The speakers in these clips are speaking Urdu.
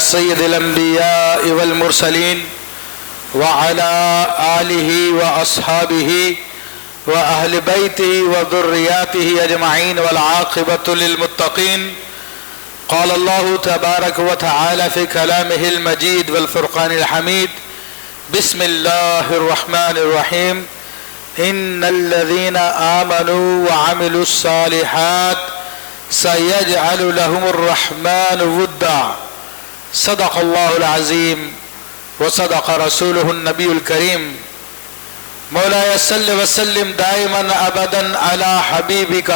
سید الانبیاء والمرسلین وعلی آلہ واصحابہ واہل بیتہ وذریاتہ اجمعین والعاقبۃ للمتقین قال اللہ تبارک وتعالی فی کلامہ المجید والفرقان الحمید بسم اللہ الرحمن الرحیم ان الذین آمنوا وعملوا الصالحات سیجعل لهم الرحمن ودا صدق اللہ العظیم وصدق رسولہ النبی الکریم مولاي صل وسلم دائما ابدا على حبیبک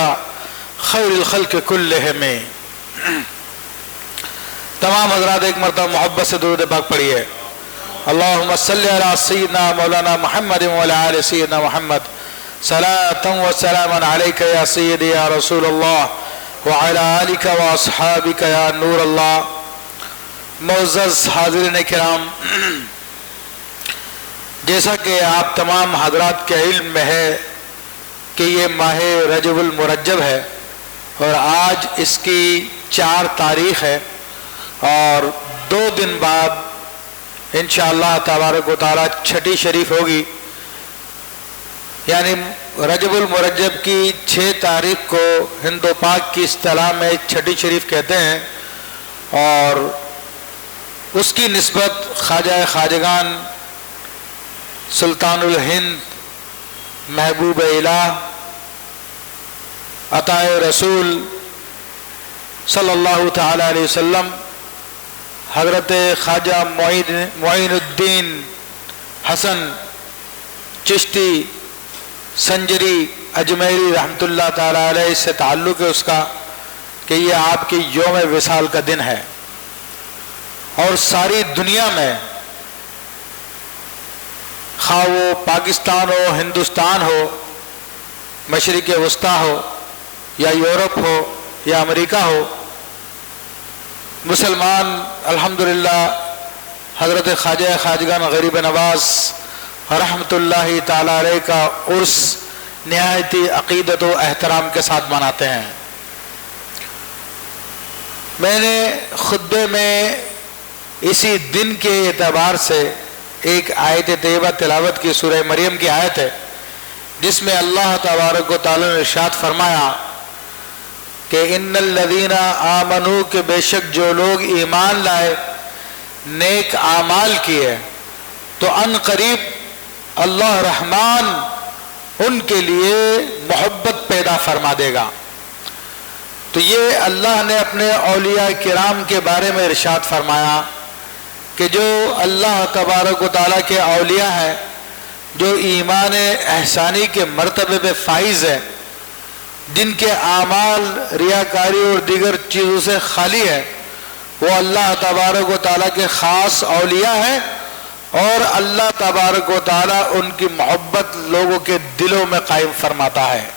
خیر الخلق کلہم۔ تمام حضرات ایک مرتبہ محبت سے درود پاک پڑھیے۔ اللہم صل علی سیدنا مولانا محمد وعلی آل سیدنا محمد صلاۃ و سلام علیک یا سیدی یا رسول اللہ وعلی آلک و اصحابک یا نور اللہ۔ معزز حاضرین کرام، جیسا کہ آپ تمام حضرات کے علم میں ہے کہ یہ ماہ رجب المرجب ہے اور آج اس کی 4 تاریخ ہے اور 2 دن بعد انشاءاللہ تبارک و تعالی چھٹی شریف ہوگی، یعنی رجب المرجب کی 6 تاریخ کو ہند و پاک کی اصطلاح میں چھٹی شریف کہتے ہیں اور اس کی نسبت خواجہ خواجگان سلطان الہند محبوب الہ عطا رسول صلی اللہ تعالی علیہ وسلم حضرت خواجہ معین الدین حسن چشتی سنجری اجمیری رحمۃ اللہ تعالی علیہ سے تعلق ہے اس کا کہ یہ آپ کی یوم وصال کا دن ہے اور ساری دنیا میں خواہ وہ پاکستان ہو، ہندوستان ہو، مشرق وسطیٰ ہو یا یورپ ہو یا امریکہ ہو، مسلمان الحمدللہ حضرت خواجہ خواجگان غریب نواز رحمۃ اللہ تعالی علیہ کا عرس نہایتی عقیدت و احترام کے ساتھ مناتے ہیں۔ میں نے خطبے میں اسی دن کے اعتبار سے ایک آیت طیبہ تلاوت کی، سورہ مریم کی آیت ہے جس میں اللہ تبارک و تعالی نے ارشاد فرمایا کہ ان الذین آمنوا، کہ بے شک جو لوگ ایمان لائے، نیک اعمال کیے، تو ان قریب اللہ رحمان ان کے لیے محبت پیدا فرما دے گا۔ تو یہ اللہ نے اپنے اولیاء کرام کے بارے میں ارشاد فرمایا کہ جو اللہ تبارک و تعالیٰ کے اولیاء ہیں، جو ایمان احسانی کے مرتبے پہ فائز ہے، جن کے اعمال ریاکاری اور دیگر چیزوں سے خالی ہے، وہ اللہ تبارک و تعالیٰ کے خاص اولیاء ہیں اور اللہ تبارک و تعالیٰ ان کی محبت لوگوں کے دلوں میں قائم فرماتا ہے۔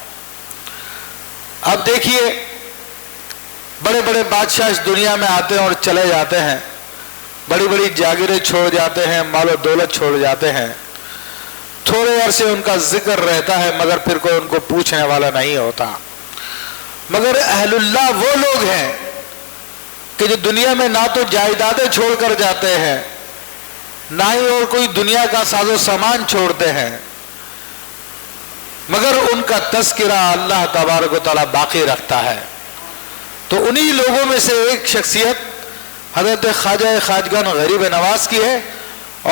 اب دیکھیے، بڑے بڑے بادشاہ اس دنیا میں آتے ہیں اور چلے جاتے ہیں، بڑی بڑی جاگیریں چھوڑ جاتے ہیں، مال و دولت چھوڑ جاتے ہیں، تھوڑے عرصے ان کا ذکر رہتا ہے مگر پھر کوئی ان کو پوچھنے والا نہیں ہوتا۔ مگر اہل اللہ وہ لوگ ہیں کہ جو دنیا میں نہ تو جائیدادیں چھوڑ کر جاتے ہیں، نہ ہی اور کوئی دنیا کا ساز و سامان چھوڑتے ہیں، مگر ان کا تذکرہ اللہ تبارک و تعالیٰ باقی رکھتا ہے۔ تو انہی لوگوں میں سے ایک شخصیت حضرت خواجہ خواجگان غریب نواز کی ہے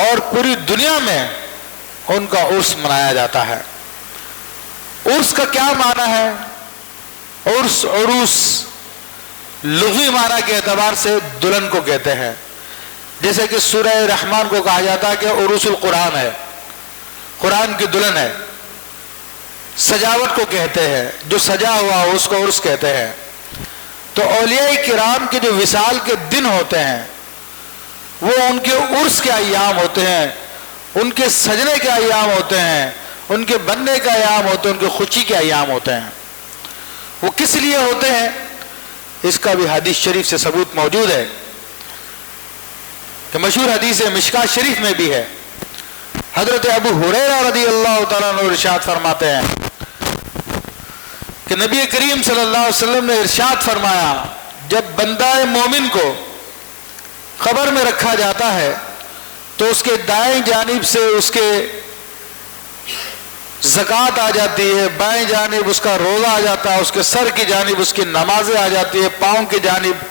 اور پوری دنیا میں ان کا عرس منایا جاتا ہے۔ عرس کا کیا معنی ہے؟ عرس، عروس لغوی معنی کے اعتبار سے دلہن کو کہتے ہیں، جیسے کہ سورہ رحمان کو کہا جاتا ہے کہ عروس القرآن ہے، قرآن کی دلہن ہے۔ سجاوٹ کو کہتے ہیں، جو سجا ہوا اس کو عرس کہتے ہیں۔ تو اولیاء کرام کے جو وصال کے دن ہوتے ہیں وہ ان کے عرس کے ایام ہوتے ہیں، ان کے سجنے کے ایام ہوتے ہیں، ان کے بننے کا ایام ہوتے ہیں، ان کے خوشی کے ایام ہوتے ہیں۔ وہ کس لیے ہوتے ہیں اس کا بھی حدیث شریف سے ثبوت موجود ہے کہ مشہور حدیث مشکاۃ شریف میں بھی ہے، حضرت ابو ہریرہ رضی اللہ تعالیٰ عنہ ارشاد فرماتے ہیں کہ نبی کریم صلی اللہ علیہ وسلم نے ارشاد فرمایا، جب بندہ مومن کو قبر میں رکھا جاتا ہے تو اس کے دائیں جانب سے اس کے زکوٰۃ آ جاتی ہے، بائیں جانب اس کا روزہ آ جاتا ہے، اس کے سر کی جانب اس کی نمازیں آ جاتی ہے، پاؤں کی جانب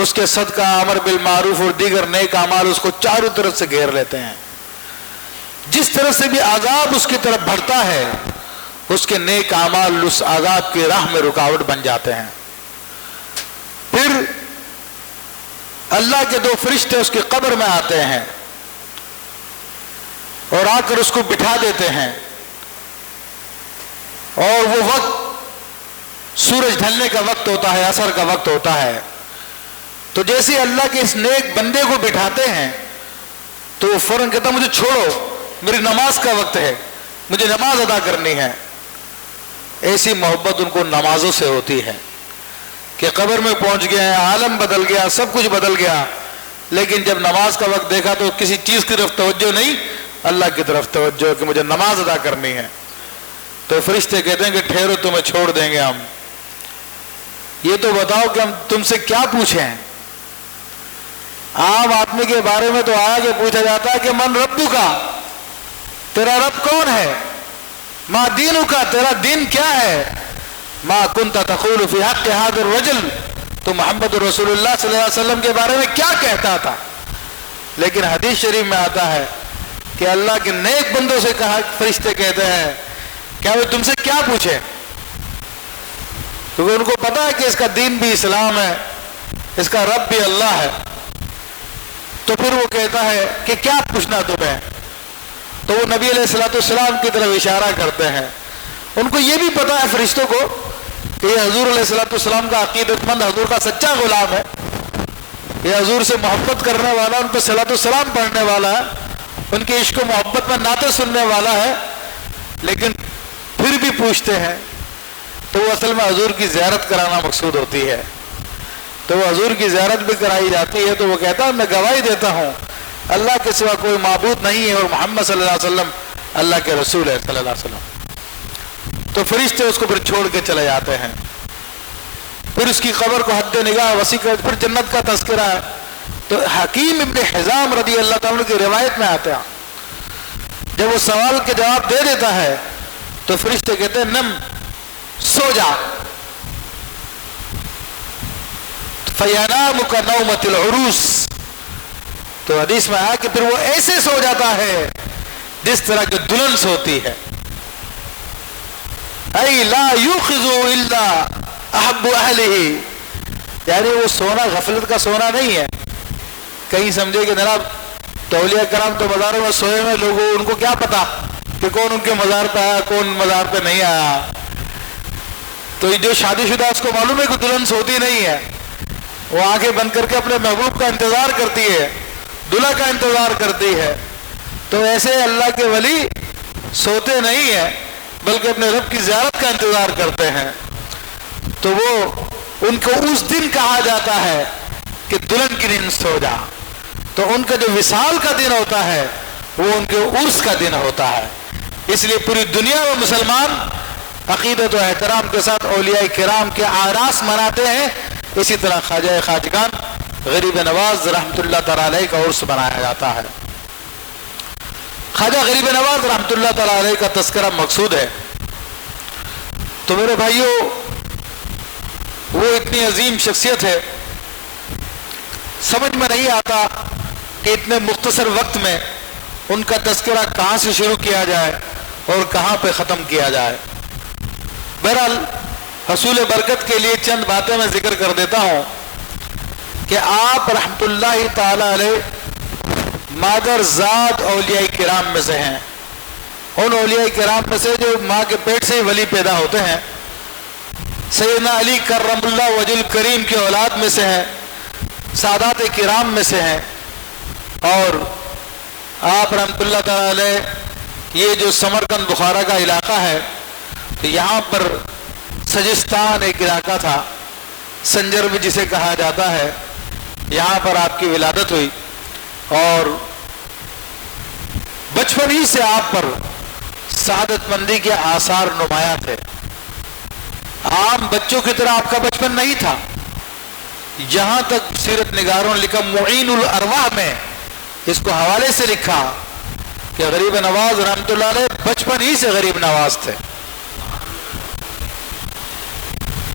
اس کے صدقہ، امر بالمعروف اور دیگر نیک اعمال اس کو چاروں طرف سے گھیر لیتے ہیں۔ جس طرح سے بھی عذاب اس کی طرف بڑھتا ہے، اس کے نیک اعمال اس عذاب کی راہ میں رکاوٹ بن جاتے ہیں۔ پھر اللہ کے 2 فرشتے اس کی قبر میں آتے ہیں اور آ کر اس کو بٹھا دیتے ہیں، اور وہ وقت سورج ڈھلنے کا وقت ہوتا ہے، عصر کا وقت ہوتا ہے۔ تو جیسے اللہ کے اس نیک بندے کو بٹھاتے ہیں تو وہ فوراً کہتا مجھے چھوڑو، میری نماز کا وقت ہے، مجھے نماز ادا کرنی ہے۔ ایسی محبت ان کو نمازوں سے ہوتی ہے کہ قبر میں پہنچ گئے ہیں، عالم بدل گیا، سب کچھ بدل گیا، لیکن جب نماز کا وقت دیکھا تو کسی چیز کی طرف توجہ نہیں، اللہ کی طرف توجہ کہ مجھے نماز ادا کرنی ہے۔ تو فرشتے کہتے ہیں کہ ٹھہرو، تمہیں چھوڑ دیں گے ہم، یہ تو بتاؤ کہ ہم تم سے کیا پوچھیں۔ عام آدمی کے بارے میں تو آیا کہ پوچھا جاتا ہے کہ من ربو کا، تیرا رب کون ہے، ما دینو کا، تیرا دین کیا ہے، ما کنت تقول فی حق هذا الرجل، تو محمد رسول اللہ صلی اللہ علیہ وسلم کے بارے میں کیا کہتا تھا۔ لیکن حدیث شریف میں آتا ہے کہ اللہ کے نیک بندوں سے کہا، فرشتے کہتے ہیں کیا وہ تم سے کیا پوچھے، کیونکہ ان کو پتا ہے کہ اس کا دین بھی اسلام ہے، اس کا رب بھی اللہ ہے۔ تو پھر وہ کہتا ہے کہ کیا پوچھنا تمہیں، تو وہ نبی علیہ الصلوۃ والسلام کی طرف اشارہ کرتے ہیں۔ ان کو یہ بھی پتا ہے فرشتوں کو کہ یہ حضور علیہ الصلوۃ والسلام کا عقیدت مند، حضور کا سچا غلام ہے، یہ حضور سے محبت کرنے والا، ان پہ صلوۃ والسلام پڑھنے والا ہے، ان کے عشق و محبت میں نعتیں سننے والا ہے، لیکن پھر بھی پوچھتے ہیں۔ تو وہ اصل میں حضور کی زیارت کرانا مقصود ہوتی ہے، تو وہ حضور کی زیارت بھی کرائی جاتی ہے۔ تو وہ کہتا ہے میں گواہی دیتا ہوں اللہ کے سوا کوئی معبود نہیں ہے، اور محمد صلی اللہ علیہ وسلم اللہ کے رسول ہے صلی اللہ علیہ وسلم۔ تو فرشتے اس کو پھر چھوڑ کے چلے جاتے ہیں۔ پھر اس کی قبر کو حد نگاہ وسیع کر، پھر جنت کا تذکرہ ہے۔ تو حکیم ابن حزام رضی اللہ تعالیٰ کی روایت میں آتے ہیں، جب وہ سوال کے جواب دے دیتا ہے تو فرشتے کہتے ہیں نم، سو جا، فَيَنَامُ كَنَوْمَةِ الْعُرُوسِ، تو حدیث میں آیا کہ پھر وہ ایسے سو جاتا ہے جس طرح کی دلہن سوتی ہے۔ اَيْ لَا يُوْخِذُ إِلَّا أَحَبُّ أَهْلِهِ، یعنی وہ سونا غفلت کا سونا نہیں ہے۔ کہیں سمجھے کہ جناب اولیاء کرام تو مزاروں میں سوئے میں، لوگوں ان کو کیا پتا کہ کون ان کے مزار پہ آیا، کون مزار پہ نہیں آیا۔ تو جو شادی شدہ اس کو معلوم ہے کہ دلہن سوتی نہیں ہے، وہ آنکھیں بند کر کے اپنے محبوب کا انتظار کرتی ہے، دلہا کا انتظار کرتی ہے۔ تو ایسے اللہ کے ولی سوتے نہیں ہیں بلکہ اپنے رب کی زیارت کا انتظار کرتے ہیں۔ تو وہ ان کو اس دن کہا جاتا ہے کہ دلہن کی نیند سو جا۔ تو ان کا جو وصال کا دن ہوتا ہے وہ ان کے عرس کا دن ہوتا ہے۔ اس لیے پوری دنیا میں مسلمان عقیدت و احترام کے ساتھ اولیاء کرام کے آراس مناتے ہیں۔ اسی طرح خواجہ خواجگان غریب نواز رحمۃ اللہ تعالیٰ علیہ کا عرس منایا جاتا ہے۔ خواجہ غریب نواز رحمۃ اللہ تعالیٰ علیہ کا تذکرہ مقصود ہے۔ تو میرے بھائیوں، وہ اتنی عظیم شخصیت ہے، سمجھ میں نہیں آتا کہ اتنے مختصر وقت میں ان کا تذکرہ کہاں سے شروع کیا جائے اور کہاں پہ ختم کیا جائے۔ بہرحال حصول برکت کے لیے چند باتیں میں ذکر کر دیتا ہوں کہ آپ رحمت اللہ تعالی علیہ مادر ذات اولیاء کرام میں سے ہیں، ان اولیاء کرام میں سے جو ماں کے پیٹ سے ہی ولی پیدا ہوتے ہیں۔ سیدنا علی کرم اللہ وجہ الکریم کی اولاد میں سے ہیں، سادات کرام میں سے ہیں، اور آپ رحمت اللہ تعالی علیہ یہ جو سمرقند بخارا کا علاقہ ہے، تو یہاں پر سجستان ایک علاقہ تھا، سنجر بھی جسے کہا جاتا ہے، یہاں پر آپ کی ولادت ہوئی، اور بچپن ہی سے آپ پر سعادت مندی کے آثار نمایاں تھے۔ عام بچوں کی طرح آپ کا بچپن نہیں تھا، یہاں تک سیرت نگاروں نے لکھا معین الارواح میں اس کو حوالے سے لکھا کہ غریب نواز رحمۃ اللہ علیہ بچپن ہی سے غریب نواز تھے.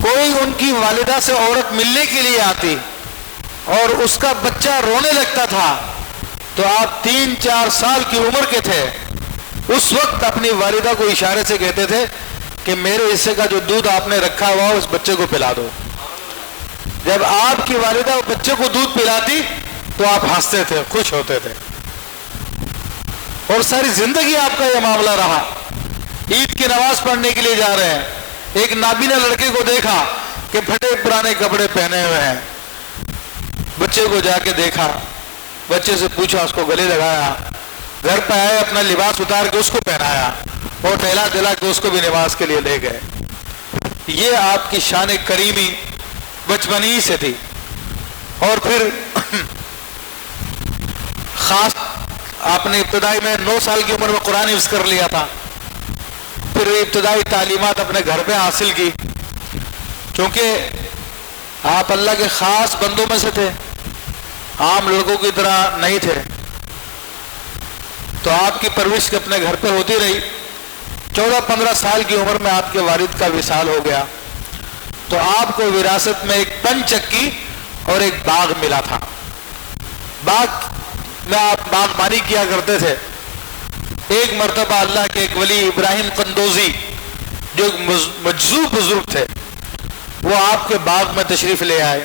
کوئی ان کی والدہ سے عورت ملنے کے لیے آتی اور اس کا بچہ رونے لگتا تھا تو آپ 3-4 سال کی عمر کے تھے، اس وقت اپنی والدہ کو اشارے سے کہتے تھے کہ میرے حصے کا جو دودھ آپ نے رکھا ہوا اس بچے کو پلا دو. جب آپ کی والدہ بچے کو دودھ پلاتی تو آپ ہنستے تھے، خوش ہوتے تھے، اور ساری زندگی آپ کا یہ معاملہ رہا. عید کی نماز پڑھنے کے لیے جا رہے ہیں، ایک نابینا لڑکے کو دیکھا کہ پھٹے پرانے کپڑے پہنے ہوئے ہیں، بچے کو جا کے دیکھا، بچے سے پوچھا، اس کو گلے لگایا، گھر پہ آئے اپنا لباس اتار کے اس کو پہنایا اور ٹہلا دلا کے اس کو بھی نماز کے لیے لے گئے. یہ آپ کی شان کریمی بچپن ہی سے تھی. اور پھر خاص آپ نے ابتدائی میں 9 سال کی عمر میں قرآن حفظ کر لیا تھا. پھر ابتدائی تعلیمات اپنے گھر پہ حاصل کی. چونکہ آپ اللہ کے خاص بندوں میں سے تھے، عام لڑکوں کی طرح نہیں تھے، تو آپ کی پرورش اپنے گھر پہ ہوتی رہی. 14-15 سال کی عمر میں آپ کے والد کا وصال ہو گیا تو آپ کو وراثت میں ایک پن چکی اور ایک باغ ملا تھا. باغ میں آپ باغبانی کیا کرتے تھے. ایک مرتبہ اللہ کے ایک ولی ابراہیم قندوزی جو ایک مجذوب بزرگ تھے، وہ آپ کے باغ میں تشریف لے آئے.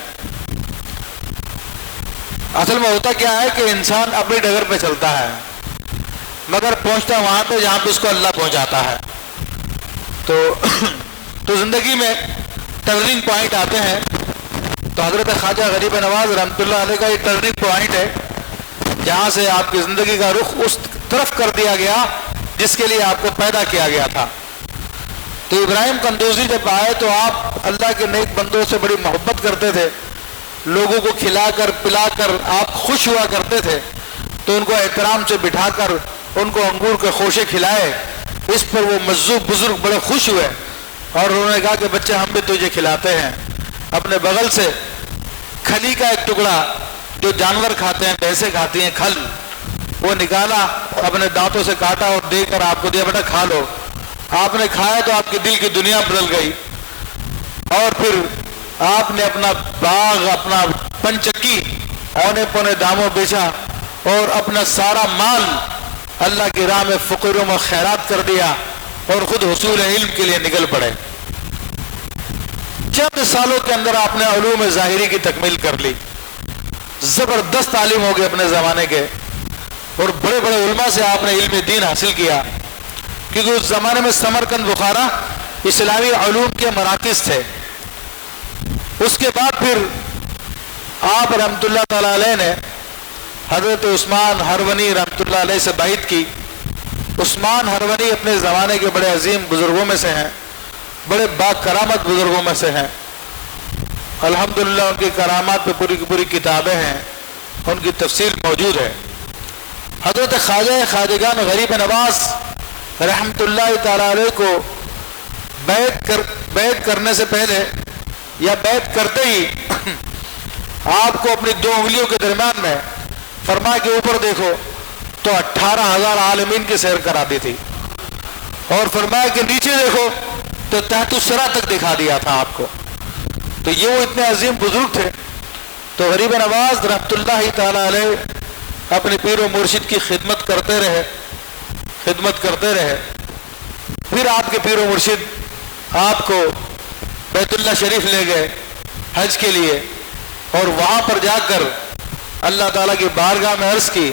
اصل میں ہوتا کیا ہے کہ انسان اپنی ڈگر پہ چلتا ہے مگر پہنچتا وہاں پہ جہاں پہ اس کو اللہ پہنچاتا ہے. تو زندگی میں ٹرننگ پوائنٹ آتے ہیں. تو حضرت خواجہ غریب نواز رحمۃ اللہ علیہ کا یہ ٹرننگ پوائنٹ ہے جہاں سے آپ کی زندگی کا رخ اس طرف کر دیا گیا جس کے لیے آپ کو پیدا کیا گیا تھا. تو ابراہیم قندوزی جب آئے تو آپ اللہ کے نیک بندوں سے بڑی محبت کرتے تھے، لوگوں کو کھلا کر پلا کر آپ خوش ہوا کرتے تھے. تو ان کو احترام سے بٹھا کر ان کو انگور کے خوشے کھلائے. اس پر وہ مجذوب بزرگ بڑے خوش ہوئے اور انہوں نے کہا کہ بچے ہم بھی تجھے کھلاتے ہیں. اپنے بغل سے کھلی کا ایک ٹکڑا جو جانور کھاتے ہیں، بھینسیں کھاتی ہیں کھل، وہ نکالا، اپنے دانتوں سے کاٹا اور دے کر آپ کو دیا، بیٹا کھا لو. آپ نے کھایا تو آپ کے دل کی دنیا بدل گئی. اور پھر آپ نے اپنا باغ، اپنا پنچکی اونے پونے داموں بیچا اور اپنا سارا مال اللہ کی راہ میں فقیروں میں خیرات کر دیا اور خود حصول علم کے لیے نکل پڑے. چند سالوں کے اندر آپ نے علوم ظاہری کی تکمیل کر لی. زبردست عالم ہو گئے اپنے زمانے کے، اور بڑے بڑے علماء سے آپ نے علم دین حاصل کیا، کیونکہ اس زمانے میں سمرقند بخارا اسلامی علوم کے مراکز تھے. اس کے بعد پھر آپ رحمۃ اللہ تعالی علیہ نے حضرت عثمان ہرونی رحمۃ اللہ علیہ سے بیعت کی. عثمان ہرونی اپنے زمانے کے بڑے عظیم بزرگوں میں سے ہیں، بڑے با کرامت بزرگوں میں سے ہیں. الحمدللہ ان کی کرامات پہ پوری کی پوری کتابیں ہیں، ان کی تفسیر موجود ہے. حضرت خواجہ خواجگان غریب نواز رحمۃ اللہ تعالی علیہ کو بیعت کرنے سے پہلے یا بیعت کرتے ہی آپ کو اپنی 2 انگلیوں کے درمیان میں فرمایا کہ اوپر دیکھو تو 18,000 عالمین کی سیر کرا دی تھی، اور فرمایا کہ نیچے دیکھو تو تحت الثری تک دکھا دیا تھا آپ کو. تو یہ وہ اتنے عظیم بزرگ تھے. تو غریب نواز رحمۃ اللہ تعالی علیہ اپنے پیر و مرشد کی خدمت کرتے رہے. پھر آپ کے پیر و مرشد آپ کو بیت اللہ شریف لے گئے حج کے لیے، اور وہاں پر جا کر اللہ تعالیٰ کی بارگاہ میں عرض کی،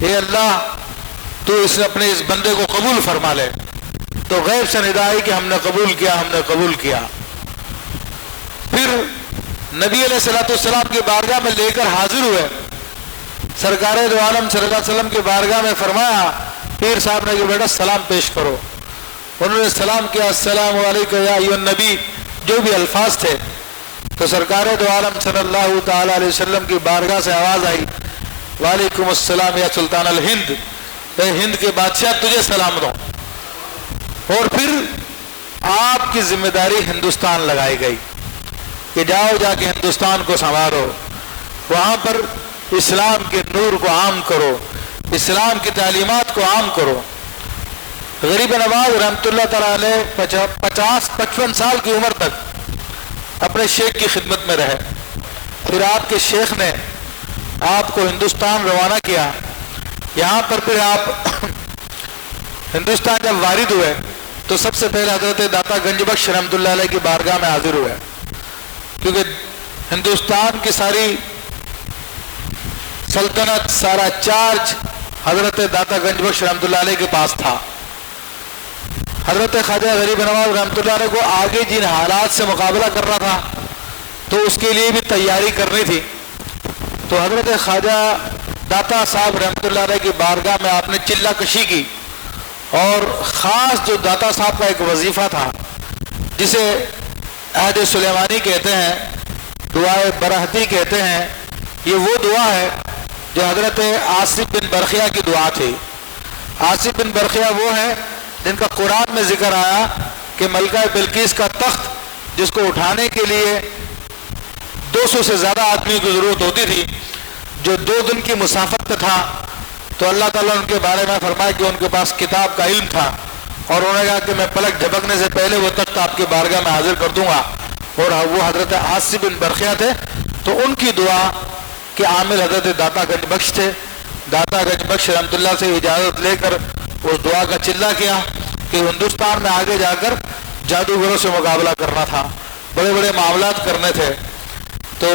اے اللہ تو اپنے اس بندے کو قبول فرما لے. تو غیب سے ندا آئی کہ ہم نے قبول کیا. پھر نبی علیہ الصلوۃ والسلام کی بارگاہ میں لے کر حاضر ہوئے. سرکار دو عالم صلی اللہ علیہ وسلم کی بارگاہ میں فرمایا، پیر صاحب نے کہ بیٹا سلام پیش کرو. انہوں نے سلام کیا، السلام علیکم یا ایھا النبی، جو بھی الفاظ تھے. تو سرکار دو عالم صلی اللہ تعالی علیہ وسلم کی بارگاہ سے آواز آئی، وعلیکم السلام یا سلطان الہند، اے ہند کے بادشاہ تجھے سلام دو. اور پھر آپ کی ذمہ داری ہندوستان لگائی گئی. کہ جاؤ جا کے ہندوستان کو سنوارو، وہاں پر اسلام کے نور کو عام کرو، اسلام کی تعلیمات کو عام کرو۔ غریب نواز رحمۃ اللہ تعالیٰ علیہ 50-55 سال کی عمر تک اپنے شیخ کی خدمت میں رہے، پھر آپ کے شیخ نے آپ کو ہندوستان روانہ کیا۔ یہاں پر پھر آپ ہندوستان جب وارد ہوئے تو سب سے پہلے حضرت داتا گنج بخش رحمۃ اللہ علیہ کی بارگاہ میں حاضر ہوئے، کیونکہ ہندوستان کی ساری سلطنت، سارا چارج حضرت داتا گنج بخش رحمۃ اللہ علیہ کے پاس تھا۔ حضرت خواجہ غریب نواز رحمۃ اللہ علیہ کو آگے جن حالات سے مقابلہ کرنا تھا تو اس کے لیے بھی تیاری کرنی تھی، تو حضرت خواجہ داتا صاحب رحمۃ اللہ علیہ کی بارگاہ میں آپ نے چلہ کشی کی، اور خاص جو داتا صاحب کا ایک وظیفہ تھا جسے عہد سلیمانی کہتے ہیں، دعائے برہتی کہتے ہیں، یہ وہ دعا ہے جو حضرت آصف بن برخیہ کی دعا تھی۔ آصف بن برخیہ وہ ہیں جن کا قرآن میں ذکر آیا کہ ملکہ بلقیس کا تخت جس کو اٹھانے کے لیے 200 سے زیادہ آدمی کی ضرورت ہوتی تھی، جو 2 دن کی مسافت پہ تھا، تو اللہ تعالیٰ ان کے بارے میں فرمایا کہ ان کے پاس کتاب کا علم تھا، اور انہوں نے کہا کہ میں پلک جھپکنے سے پہلے وہ تخت آپ کی بارگاہ میں حاضر کر دوں گا، اور وہ حضرت آصف بن برخیہ تھے۔ تو ان کی دعا کے عامل حضرت داتا گنج بخش تھے۔ داتا گنج بخش رحمۃ اللہ سے اجازت لے کر اس دعا کا چلہ کیا کہ ہندوستان میں آگے جا کر جادوگروں سے مقابلہ کرنا تھا، بڑے بڑے معاملات کرنے تھے، تو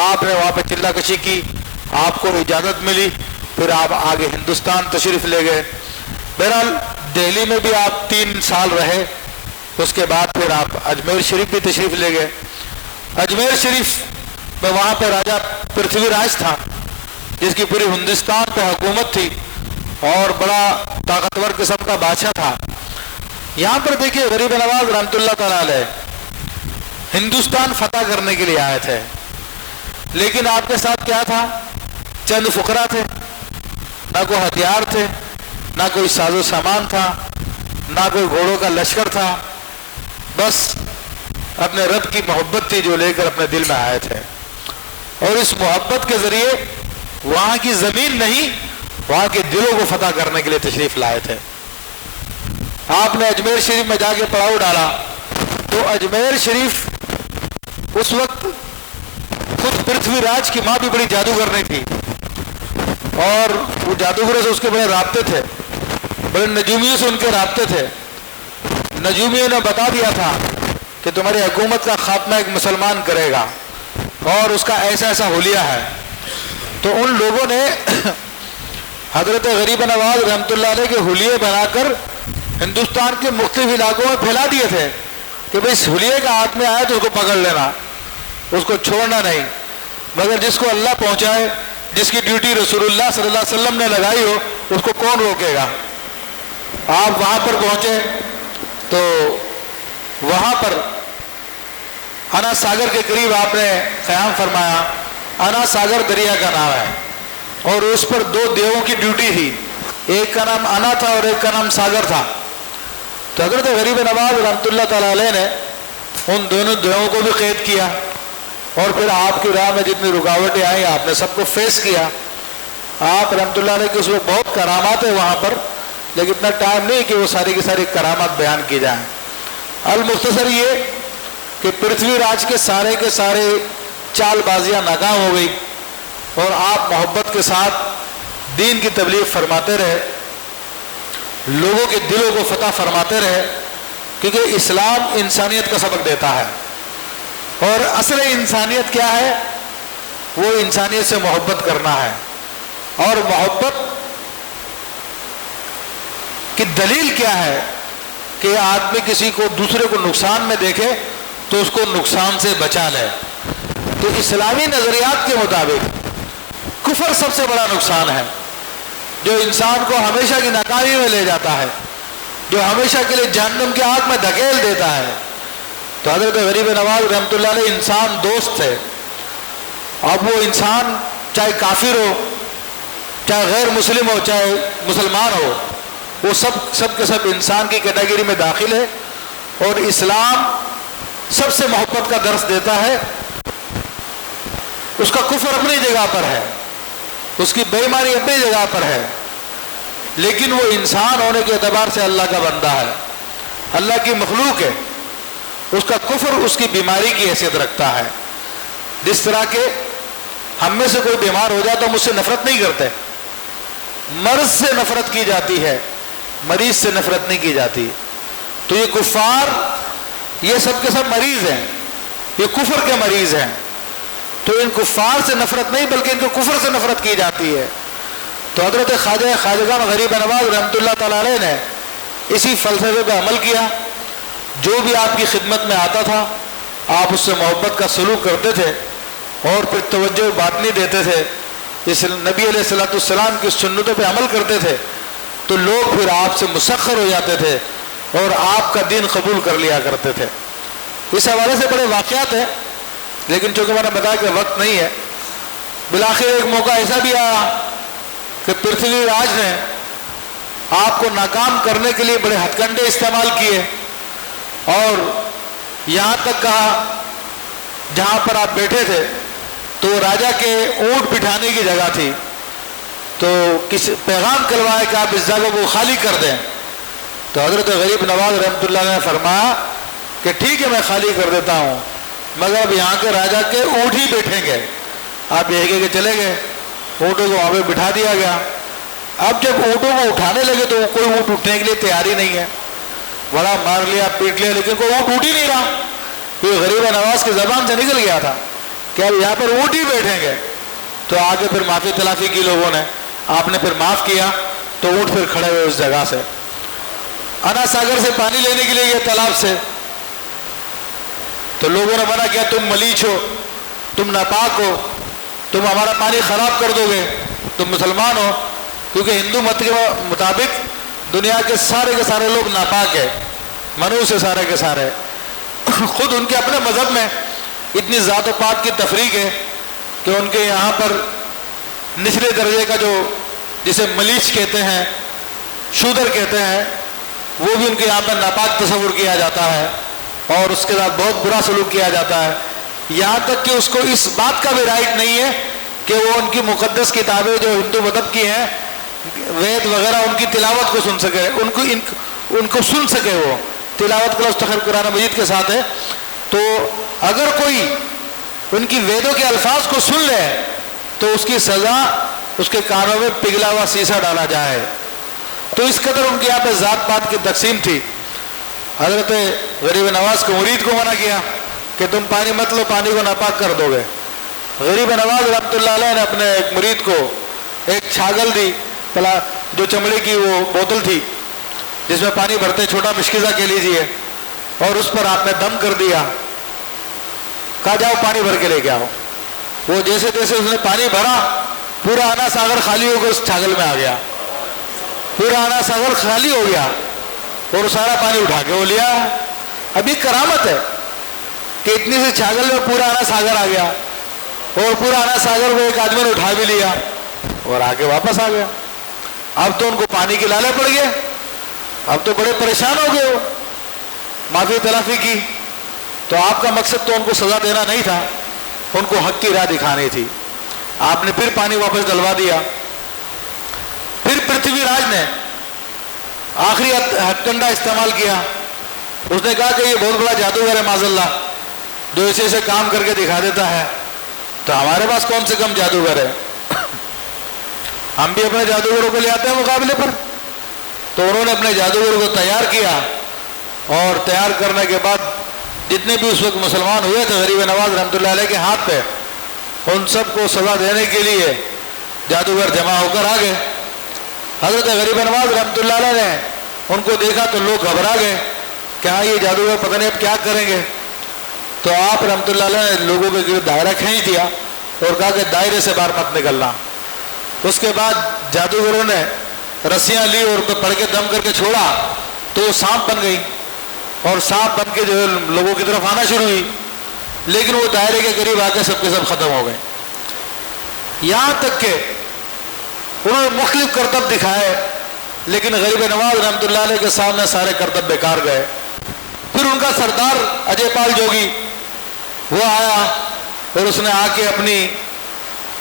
آپ نے وہاں پہ چلہ کشی کی، آپ کو اجازت ملی، پھر آپ آگے ہندوستان تشریف لے گئے۔ بہرحال دہلی میں بھی آپ 3 سال رہے، اس کے بعد پھر آپ اجمیر شریف بھی تشریف لے گئے۔ اجمیر شریف میں وہاں پہ راجہ پرتھوی راج تھا جس کی پوری ہندوستان پہ حکومت تھی اور بڑا طاقتور قسم کا بادشاہ تھا۔ یہاں پر دیکھیے غریب نواز رحمۃ اللہ تعالیٰ علیہ ہندوستان فتح کرنے کے لیے آئے تھے، لیکن آپ کے ساتھ کیا تھا؟ چند فقراء تھے، نہ کوئی ہتھیار تھے، نہ کوئی ساز و سامان تھا، نہ کوئی گھوڑوں کا لشکر تھا، بس اپنے رب کی محبت تھی جو لے کر اپنے دل میں آئے تھے، اور اس محبت کے ذریعے وہاں کی زمین نہیں، وہاں کے دلوں کو فتح کرنے کے لیے تشریف لائے تھے۔ آپ نے اجمیر شریف میں جا کے پڑاؤ ڈالا، تو اجمیر شریف اس وقت خود پرتھوی راج کی ماں بھی بڑی جادوگر نہیں تھی، اور وہ جادوگروں سے اس کے بڑے رابطے تھے، بڑے نجومیوں سے ان کے رابطے تھے۔ نجومیوں نے بتا دیا تھا کہ تمہاری حکومت کا خاتمہ ایک مسلمان کرے گا، اور اس کا ایسا ایسا حلیہ ہے۔ تو ان لوگوں نے حضرت غریب نواز رحمۃ اللہ علیہ کے حلیے بنا کر ہندوستان کے مختلف علاقوں میں پھیلا دیے تھے کہ بھئی اس حلیے کا ہاتھ میں آیا تو اس کو پکڑ لینا، اس کو چھوڑنا نہیں، مگر جس کو اللہ پہنچائے، جس کی ڈیوٹی رسول اللہ صلی اللہ علیہ وسلم نے لگائی ہو، اس کو کون روکے گا۔ آپ وہاں پر پہنچے تو وہاں پر انا ساگر کے قریب آپ نے قیام فرمایا۔ انا ساگر دریا کا نام ہے، اور اس پر 2 دیووں کی ڈیوٹی تھی، ایک کا نام انا تھا اور ایک کا نام ساگر تھا۔ تو حضرت غریب نواز رحمۃ اللہ تعالیٰ علیہ نے ان دونوں دیووں کو بھی قید کیا، اور پھر آپ کی راہ میں جتنی رکاوٹیں آئیں آپ نے سب کو فیس کیا۔ آپ رحمۃ اللہ علیہ کے اس وقت بہت کرامات ہیں وہاں پر، لیکن اتنا ٹائم نہیں کہ وہ ساری کی ساری کرامات بیان کی جائیں۔ المختصر یہ کہ پرتھوی راج کے سارے چال بازیاں ناکام ہو گئی، اور آپ محبت کے ساتھ دین کی تبلیغ فرماتے رہے، لوگوں کے دلوں کو فتح فرماتے رہے، کیونکہ اسلام انسانیت کا سبق دیتا ہے، اور اصل انسانیت کیا ہے؟ وہ انسانیت سے محبت کرنا ہے، اور محبت کی دلیل کیا ہے کہ آدمی کسی کو دوسرے کو نقصان میں دیکھے تو اس کو نقصان سے بچا لے۔ تو اسلامی نظریات کے مطابق کفر سب سے بڑا نقصان ہے جو انسان کو ہمیشہ کی ناکامی میں لے جاتا ہے، جو ہمیشہ کے لیے جہنم کی آگ میں دھکیل دیتا ہے۔ تو حضرت غریب نواز رحمۃ اللہ علیہ انسان دوست تھے، اب وہ انسان چاہے کافر ہو، چاہے غیر مسلم ہو، چاہے مسلمان ہو، وہ سب کے سب انسان کی کیٹیگری میں داخل ہے، اور اسلام سب سے محبت کا درس دیتا ہے، اس کا کفر اپنی جگہ پر ہے، اس کی بے ایمانی اپنی جگہ پر ہے، لیکن وہ انسان ہونے کے اعتبار سے اللہ کا بندہ ہے، اللہ کی مخلوق ہے، اس کا کفر اس کی بیماری کی حیثیت رکھتا ہے۔ جس طرح کہ ہم میں سے کوئی بیمار ہو جائے تو ہم اس سے نفرت نہیں کرتے، مرض سے نفرت کی جاتی ہے، مریض سے نفرت نہیں کی جاتی۔ تو یہ کفار یہ سب کے سب مریض ہیں، یہ کفر کے مریض ہیں، تو ان کفار سے نفرت نہیں بلکہ ان کو کفر سے نفرت کی جاتی ہے۔ تو حضرت خواجہ غریب نواز رحمۃ اللہ تعالی علیہ نے اسی فلسفے پہ عمل کیا، جو بھی آپ کی خدمت میں آتا تھا آپ اس سے محبت کا سلوک کرتے تھے اور پھر توجہ باطنی دیتے تھے، اس نبی علیہ الصلوۃ والسلام کی سنتوں پہ عمل کرتے تھے، تو لوگ پھر آپ سے مسخر ہو جاتے تھے اور آپ کا دین قبول کر لیا کرتے تھے۔ اس حوالے سے بڑے واقعات ہیں، لیکن چونکہ میں نے بتایا کہ وقت نہیں ہے، بالآخر ایک موقع ایسا بھی آیا کہ پرتھوی راج نے آپ کو ناکام کرنے کے لیے بڑے ہتھ کنڈے استعمال کیے اور یہاں تک کہا جہاں پر آپ بیٹھے تھے تو راجا کے اونٹ بٹھانے کی جگہ تھی، تو کسی پیغام کلوایا کہ آپ اس جگہ کو خالی کر دیں۔ تو حضرت غریب نواز رحمۃ اللہ نے فرمایا کہ ٹھیک ہے میں خالی کر دیتا ہوں، مگر اب یہاں کے راجا کے اونٹ ہی بیٹھیں گے۔ آپ یہ کہہ کے چلے گئے، اونٹوں کو وہاں پہ بٹھا دیا گیا۔ اب جب اونٹوں کو اٹھانے لگے تو کوئی اونٹ اٹھنے کے لیے تیار ہی نہیں ہے، بڑا مار لیا پیٹ لیا لیکن کوئی اونٹ اٹھ ہی نہیں رہا۔ یہ غریب نواز کی زبان سے نکل گیا تھا کہ اب یہاں پر اونٹ ہی بیٹھیں گے۔ تو آگے پھر معافی تلافی کی لوگوں نے، آپ نے پھر معاف کیا تو اونٹ پھر کھڑے ہوئے اس جگہ سے۔ انا ساگر سے پانی لینے کے لیے یہ تالاب سے، تو لوگوں نے منع کیا تم ملیچ ہو، تم ناپاک ہو، تم ہمارا پانی خراب کر دو گے، تم مسلمان ہو، کیونکہ ہندو مت کے مطابق دنیا کے سارے لوگ ناپاک ہیں، منو سے سارے کے سارے۔ خود ان کے اپنے مذہب میں اتنی ذات و پات کی تفریق ہے کہ ان کے یہاں پر نچلے درجے کا جو جسے ملیچ کہتے ہیں، شودر کہتے ہیں، وہ بھی ان کے یہاں پر ناپاک تصور کیا جاتا ہے اور اس کے ساتھ بہت برا سلوک کیا جاتا ہے، یہاں تک کہ اس کو اس بات کا بھی رائٹ نہیں ہے کہ وہ ان کی مقدس کتابیں جو ہندو مذہب کی ہیں، وید وغیرہ، ان کی تلاوت کو سن سکے، ان کو سن سکے۔ وہ تلاوت کا لفظ تخیر قرآن مجید کے ساتھ ہے، تو اگر کوئی ان کی ویدوں کے الفاظ کو سن لے تو اس کی سزا اس کے کانوں میں پگھلا ہوا سیسا ڈالا جائے۔ تو اس قدر ان کے یہاں پہ ذات پات کی تقسیم تھی۔ حضرت غریب نواز کو مرید کو منع کیا کہ تم پانی مت لو، پانی کو ناپاک کر دو گے۔ غریب نواز رحمۃ اللہ علیہ نے اپنے ایک مرید کو ایک چھاگل دی، جو چمڑے کی وہ بوتل تھی جس میں پانی بھرتے، چھوٹا مشکیزہ کہہ لیجیے، اور اس پر آپ نے دم کر دیا، کہا جاؤ پانی بھر کے لے کے آؤ۔ وہ جیسے تیسے اس نے پانی بھرا، پورا آنا ساگر خالی ہو کر اس چھاگل میں آ گیا، پورا آنا ساگر خالی ہو گیا اور سارا پانی اٹھا کے وہ لیا۔ ابھی کرامت ہے کہ اتنی سی چھاگل میں پورا آنا ساگر آ گیا اور پورا آنا ساگر کو ایک آدمی نے اٹھا بھی لیا اور آگے واپس آ گیا۔ اب تو ان کو پانی کے لالے پڑ گئے، اب تو بڑے پریشان ہو گئے، وہ معافی تلافی کی، تو آپ کا مقصد تو ان کو سزا دینا نہیں تھا، ان کو حق کی راہ دکھانی تھی۔ آپ نے پھر پانی واپس ڈلوا دیا۔ پھر پرتھوی راج نے آخری ہتھ کنڈا استعمال کیا، اس نے کہا کہ یہ بہت بڑا جادوگر ہے معاذ اللہ، جو ایسے ایسے کام کر کے دکھا دیتا ہے، تو ہمارے پاس کون سے کم جادوگر ہے، ہم بھی اپنے جادوگروں کو لے آتے ہیں مقابلے پر۔ تو انہوں نے اپنے جادوگر کو تیار کیا اور تیار کرنے کے بعد جتنے بھی اس وقت مسلمان ہوئے تھے غریب نواز رحمۃ اللہ علیہ کے ہاتھ پہ، ان سب کو سزا دینے کے لیے جادوگر جمع ہو کر آ گئے۔ حضرت غریب نواز رحمۃ اللہ علیہ نے ان کو دیکھا تو لوگ گھبرا گئے کہ ہاں یہ جادوگر پتہ نہیں اب کیا کریں گے۔ تو آپ رحمۃ اللہ علیہ نے لوگوں کے گرد دائرہ کھینچ دیا اور کہا کہ دائرے سے باہر مت نکلنا۔ اس کے بعد جادوگروں نے رسیاں لی اور پڑھ کے دم کر کے چھوڑا تو وہ سانپ بن گئی اور سانپ بن کے جو ہے لوگوں کی طرف آنا شروع ہوئی، لیکن وہ دائرے کے قریب آ کے سب کے سب ختم ہو گئے۔ یہاں تک کہ انہوں نے مختلف کرتب دکھائے، لیکن غریب نواز رحمۃ اللہ علیہ کے سامنے سارے کرتب بیکار گئے۔ پھر ان کا سردار اجے پال جوگی وہ آیا اور اس نے آ کے اپنی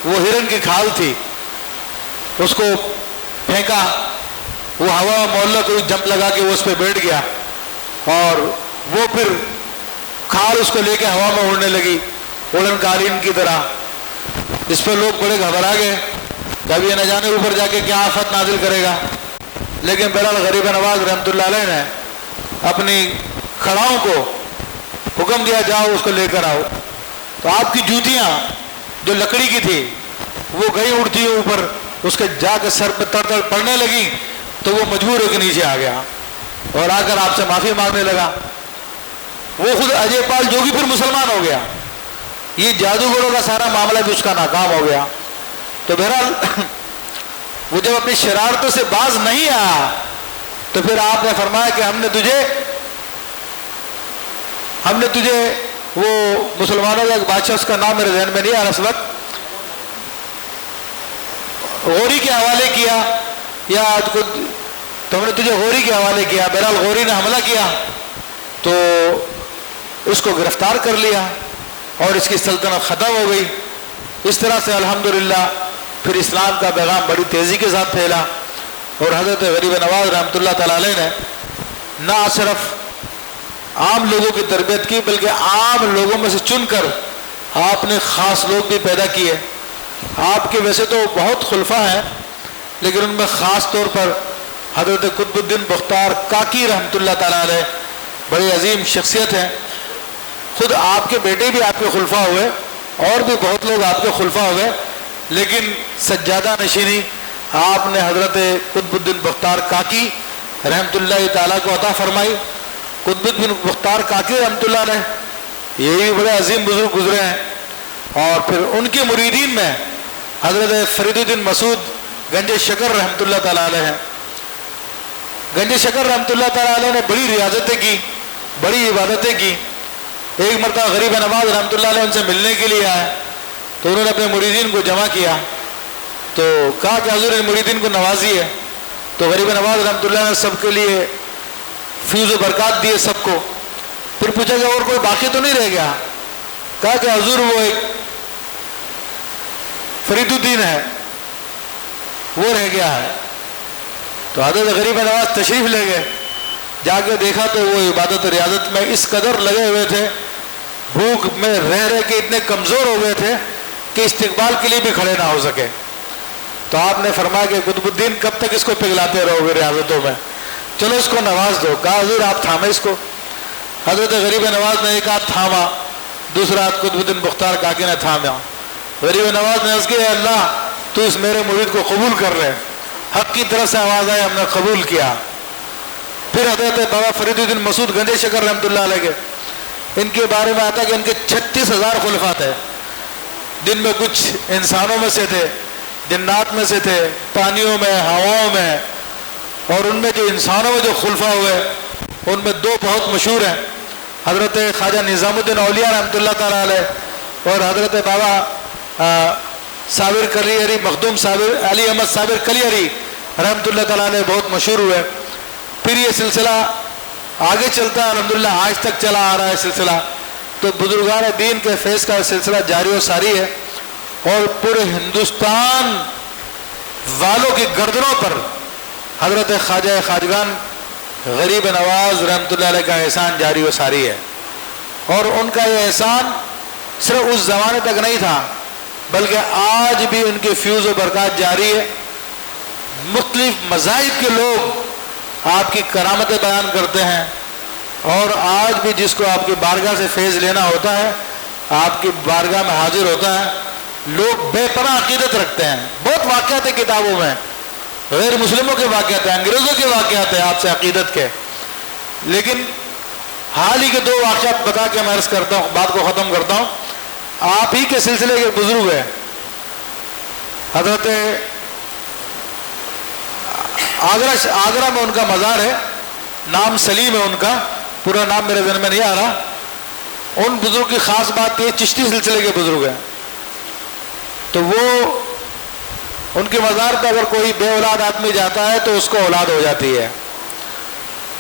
وہ ہرن کی کھال تھی اس کو پھینکا، وہ ہوا محلہ کوئی جمپ لگا کے وہ اس پہ بیٹھ گیا اور وہ پھر کھال اس کو لے کے ہوا میں اڑنے لگی اڑن قالین کی طرح. اس پہ لوگ بڑے گھبرا گئے کہ اب یہ نہ جانے اوپر جا کے کیا آفت نازل کرے گا. لیکن بہرحال غریب نواز رحمۃ اللہ علیہ نے اپنی کھڑاؤں کو حکم دیا جاؤ اس کو لے کر آؤ. تو آپ کی جوتیاں جو لکڑی کی تھی وہ گئی اڑتی اوپر، اس کے جا کے سر پہ تڑ تڑ پڑنے لگی تو وہ مجبور ہو کے نیچے آ گیا اور آ کر آپ سے معافی مانگنے لگا. وہ خود اجے پال جوگی پھر مسلمان ہو گیا. یہ جادوگروں کا سارا معاملہ بھی اس کا ناکام ہو گیا. تو بہرحال وہ جب اپنی شرارتوں سے باز نہیں آیا تو پھر آپ نے فرمایا کہ ہم نے تجھے وہ مسلمانوں کا ایک بادشاہ، اس کا نام میرے ذہن میں نہیں آ رہا اس وقت، غوری کے حوالے کیا یا تو ہم نے تجھے غوری کے حوالے کیا. بہرحال غوری نے حملہ کیا تو اس کو گرفتار کر لیا اور اس کی سلطنت ختم ہو گئی. اس طرح سے الحمدللہ پھر اسلام کا پیغام بڑی تیزی کے ساتھ پھیلا اور حضرت غریب نواز رحمۃ اللہ تعالی علیہ نے نہ صرف عام لوگوں کی تربیت کی بلکہ عام لوگوں میں سے چن کر آپ نے خاص لوگ بھی پیدا کیے. آپ کے ویسے تو بہت خلفاء ہیں لیکن ان میں خاص طور پر حضرت قطب الدین بختار کاکی رحمۃ اللہ تعالیٰ علیہ بڑی عظیم شخصیت ہیں. خود آپ کے بیٹے بھی آپ کے خلفاء ہوئے اور بھی بہت لوگ آپ کے خلفاء ہوئے، لیکن سجادہ نشینی آپ نے حضرت قطب الدین بختار کاکی رحمۃ اللہ تعالیٰ کو عطا فرمائی. قطب الدین بختار کاکی رحمۃ اللہ نے یہ بھی بڑے عظیم بزرگ گزرے ہیں. اور پھر ان کے مریدین میں حضرت فرید الدین مسعود گنج شکر رحمۃ اللہ تعالیٰ علیہ ہیں. گنج شکر رحمۃ اللہ تعالیٰ علیہ نے بڑی ریاضتیں کی، بڑی عبادتیں کی. ایک مرتبہ غریب نواز رحمۃ اللہ علیہ ان سے ملنے کے لیے آئے تو انہوں نے اپنے مریدین کو جمع کیا تو کہا کہ حضور ان مریدین کو نوازیے. تو غریب نواز رحمۃ اللہ نے سب کے لیے فیض و برکات دیے سب کو. پھر پوچھا کہ اور کوئی باقی تو نہیں رہ گیا؟ کہا کہ حضور وہ ایک فرید الدین ہے وہ رہ گیا ہے. تو حضرت غریب نواز تشریف لے گئے، جا کے دیکھا تو وہ عبادت و ریاضت میں اس قدر لگے ہوئے تھے، بھوک میں رہ کے اتنے کمزور ہو گئے تھے کہ استقبال کے لیے بھی کھڑے نہ ہو سکے. تو آپ نے فرمایا کہ قطب الدین کب تک اس کو پگھلاتے رہو گے ریاضتوں میں، چلو اس کو نواز دو. کہا حضور آپ تھامے اس کو. حضرت غریب نواز نے ایک ہاتھ تھاما، دوسرا ہاتھ قطب الدین بختار کاکی نے تھاما. غریب نواز نے عرض کیا اے اللہ تو اس میرے مرید کو قبول کر لے. حق کی طرف سے آواز آئی، ہم نے قبول کیا. پھر حضرت بابا فرید الدین مسعود گنج شکر رحمۃ اللہ علیہ کے ان کے بارے میں آتا کہ ان کے 36,000 خلفاء تھے، جن میں کچھ انسانوں میں سے تھے، جنات میں سے تھے، پانیوں میں، ہواؤں میں. اور ان میں جو انسانوں میں جو خلفاء ہوئے ان میں دو بہت مشہور ہیں، حضرت خواجہ نظام الدین اولیاء رحمۃ اللہ تعالیٰ علیہ اور حضرت بابا صابر کلیری مخدوم صابر علی احمد صابر کلیری رحمۃ اللہ تعالیٰ علیہ بہت مشہور ہوئے. پھر یہ سلسلہ آگے چلتا ہے، الحمدللہ آج تک چلا آ رہا ہے سلسلہ. تو بزرگان دین کے فیض کا سلسلہ جاری و ساری ہے اور پورے ہندوستان والوں کی گردنوں پر حضرت خواجہ خواجگان غریب نواز رحمۃ اللہ علیہ کا احسان جاری و ساری ہے. اور ان کا یہ احسان صرف اس زمانے تک نہیں تھا بلکہ آج بھی ان کے فیوز و برکات جاری ہے. مختلف مذاہب کے لوگ آپ کی کرامتیں بیان کرتے ہیں اور آج بھی جس کو آپ کی بارگاہ سے فیض لینا ہوتا ہے آپ کی بارگاہ میں حاضر ہوتا ہے. لوگ بے پناہ عقیدت رکھتے ہیں. بہت واقعات ہیں کتابوں میں، غیر مسلموں کے واقعات ہیں، انگریزوں کے واقعات ہیں آپ سے عقیدت کے. لیکن حال ہی کے 2 واقعات بتا کے میں عرض کرتا ہوں، بات کو ختم کرتا ہوں. آپ ہی کے سلسلے کے بزرگ ہیں حضرت آگرہ میں ان کا مزار ہے، نام سلیم ہے ان کا، پورا نام میرے ذہن میں نہیں آ رہا. ان بزرگ کی خاص بات یہ چشتی سلسلے کے بزرگ ہیں. تو وہ ان کے مزار پہ اگر کوئی بے اولاد آدمی جاتا ہے تو اس کو اولاد ہو جاتی ہے.